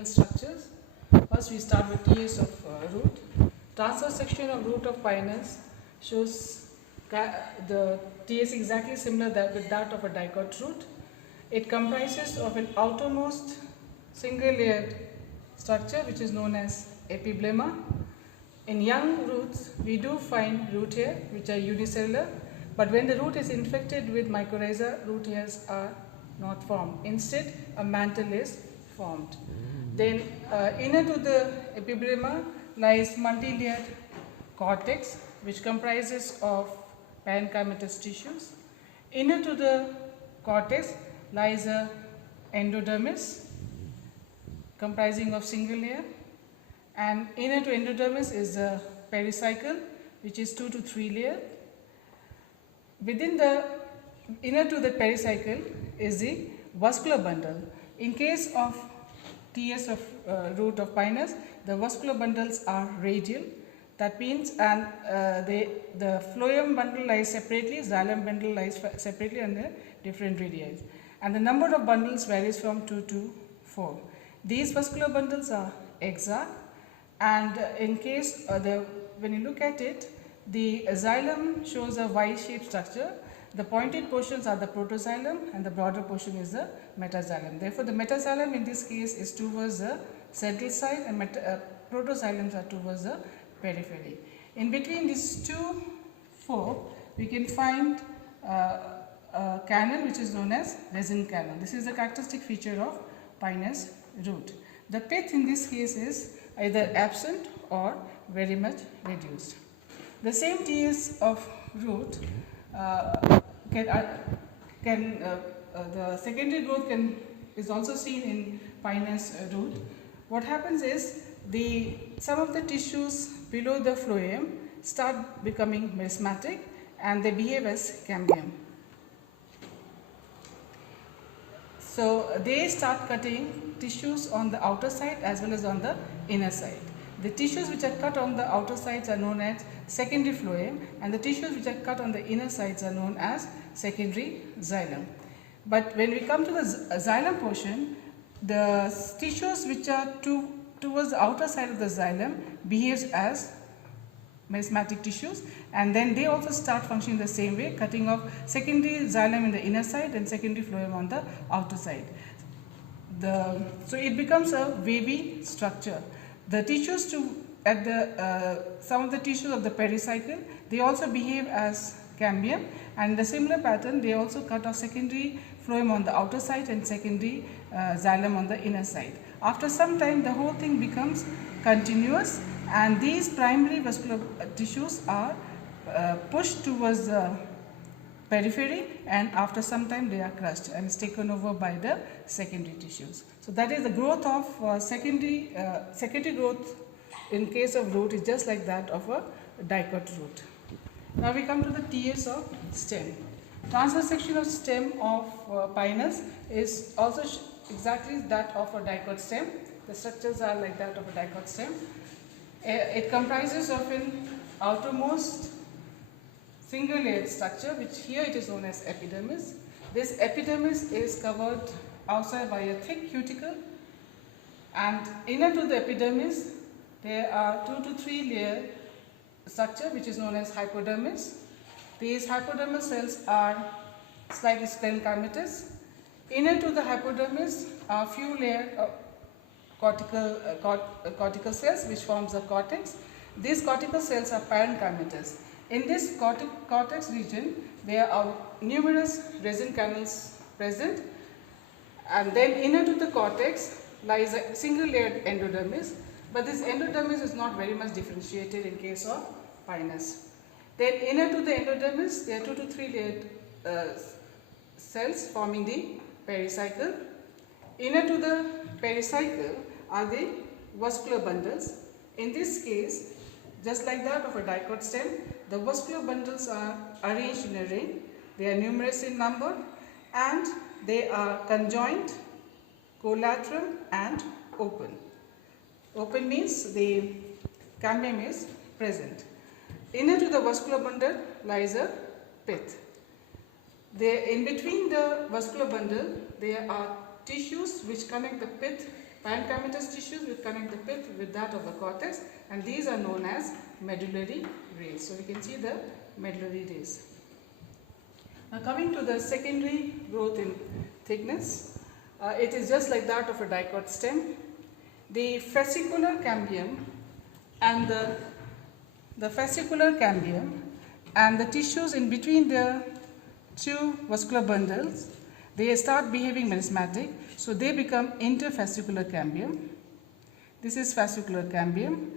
level structures. First we start with TS of root. Transverse section of root of pinus shows the TS exactly similar with that of a dicot root. It comprises of an outermost single layered structure which is known as epiblemma. In young roots we do find root hair which are unicellular, but when the root is infected with mycorrhiza, root hairs are not formed. Instead, a mantle is formed. Then inner to the epiblemma lies multi-layered cortex which comprises of parenchymatous tissues. Inner to the cortex lies a endodermis comprising of single layer, and inner to endodermis is the pericycle which is 2 to 3 layer. Within the inner to the pericycle is the vascular bundle. In case of TS of root of pinus, the vascular bundles are radial. That means the phloem bundle lies separately, xylem bundle lies separately and the different radii. And the number of bundles varies from 2 to 4. These vascular bundles are exa, and in case when you look at it, the xylem shows a Y-shaped structure. The pointed portions are the protoxylem and the broader portion is the metaxylem. Therefore, the metaxylem in this case is towards the central side and protoxylems are towards the periphery. In between these two four, we can find a canal which is known as resin canal. This is a characteristic feature of pinus root. The pith in this case is either absent or very much reduced. The same TS of root the secondary growth is also seen in pinus root. What happens is some of the tissues below the phloem start becoming merismatic and they behave as cambium. So they start cutting tissues on the outer side as well as on the inner side. The tissues which are cut on the outer sides are known as secondary phloem, and the tissues which are cut on the inner sides are known as secondary xylem. But when we come to the xylem portion, the tissues which are towards the outer side of the xylem behaves as merismatic tissues, and then they also start functioning the same way, cutting off secondary xylem in the inner side and secondary phloem on the outer side. So it becomes a wavy structure. The tissues some of the tissues of the pericycle, they also behave as cambium, and the similar pattern they also cut off secondary phloem on the outer side and secondary xylem on the inner side. After some time the whole thing becomes continuous, and these primary vascular tissues are pushed towards the periphery, and after some time they are crushed and is taken over by the secondary tissues. So that is the growth of secondary growth in case of root is just like that of a dicot root. Now we come to the TS of stem. Transverse section of stem of pinus is also exactly that of a dicot stem. The structures are like that of a dicot stem. It comprises of an outermost single layered structure, which here it is known as epidermis. This epidermis is covered outside by a thick cuticle, and inner to the epidermis there are 2 to 3 layer structure which is known as hypodermis. These hypodermal cells are slightly parenchymatous. Inner to the hypodermis are few layered cortical cells which forms the cortex. These cortical cells are parenchymatous. In this cortex region there are numerous resin canals present, and then inner to the cortex lies a single layered endodermis, but this endodermis is not very much differentiated in case of pinus. Then inner to the endodermis there are 2 to 3 layered cells forming the pericycle. Inner to the pericycle are the vascular bundles. In this case, just like that of a dicot stem, the vascular bundles are arranged in a ring. They are numerous in number and they are conjoined, collateral and open. Open means the cambium is present. Inner to the vascular bundle lies a pith. In between the vascular bundle there are tissues which connect the pith Parenchymatous tissues will connect the pith with that of the cortex, and these are known as medullary rays. So we can see the medullary rays. Now coming to the secondary growth in thickness, it is just like that of a dicot stem. The fascicular cambium and the fascicular cambium and the tissues in between the two vascular bundles, they start behaving merismatic, so they become interfascicular cambium. This is fascicular cambium.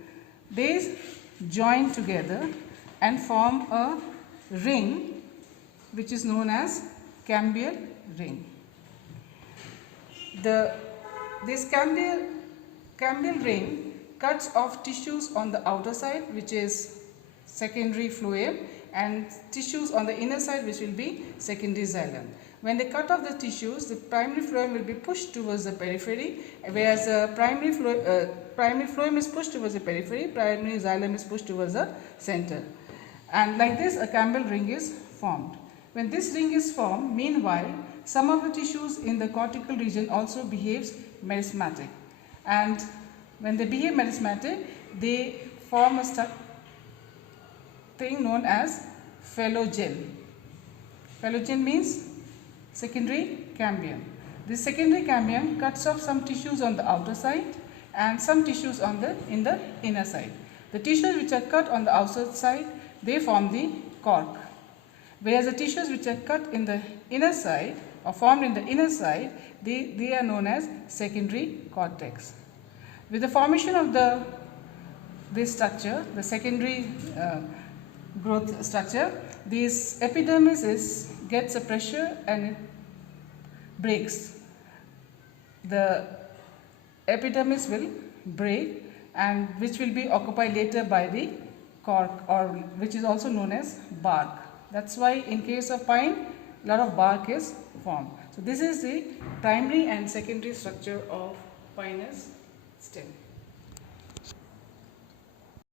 They join together and form a ring which is known as cambial ring. This cambial ring cuts off tissues on the outer side, which is secondary phloem, and tissues on the inner side, which will be secondary xylem. When they cut off the tissues, the primary phloem will be pushed towards the periphery, whereas the primary phloem is pushed towards the periphery, primary xylem is pushed towards the center. And like this, a cambial ring is formed. When this ring is formed, meanwhile, some of the tissues in the cortical region also behaves merismatic. And when they behave merismatic, they form a thing known as phellogen. Phellogen means secondary cambium. This secondary cambium cuts off some tissues on the outer side and some tissues in the inner side. The tissues which are cut on the outer side, they form the cork, whereas the tissues which are cut in the inner side or formed in the inner side, they are known as secondary cortex. With the formation of this structure, the secondary growth structure, this epidermis gets a pressure and it breaks. The epidermis will break, and which will be occupied later by the cork, or which is also known as bark. That's why in case of pine, a lot of bark is formed. So this is the primary and secondary structure of pinus stem.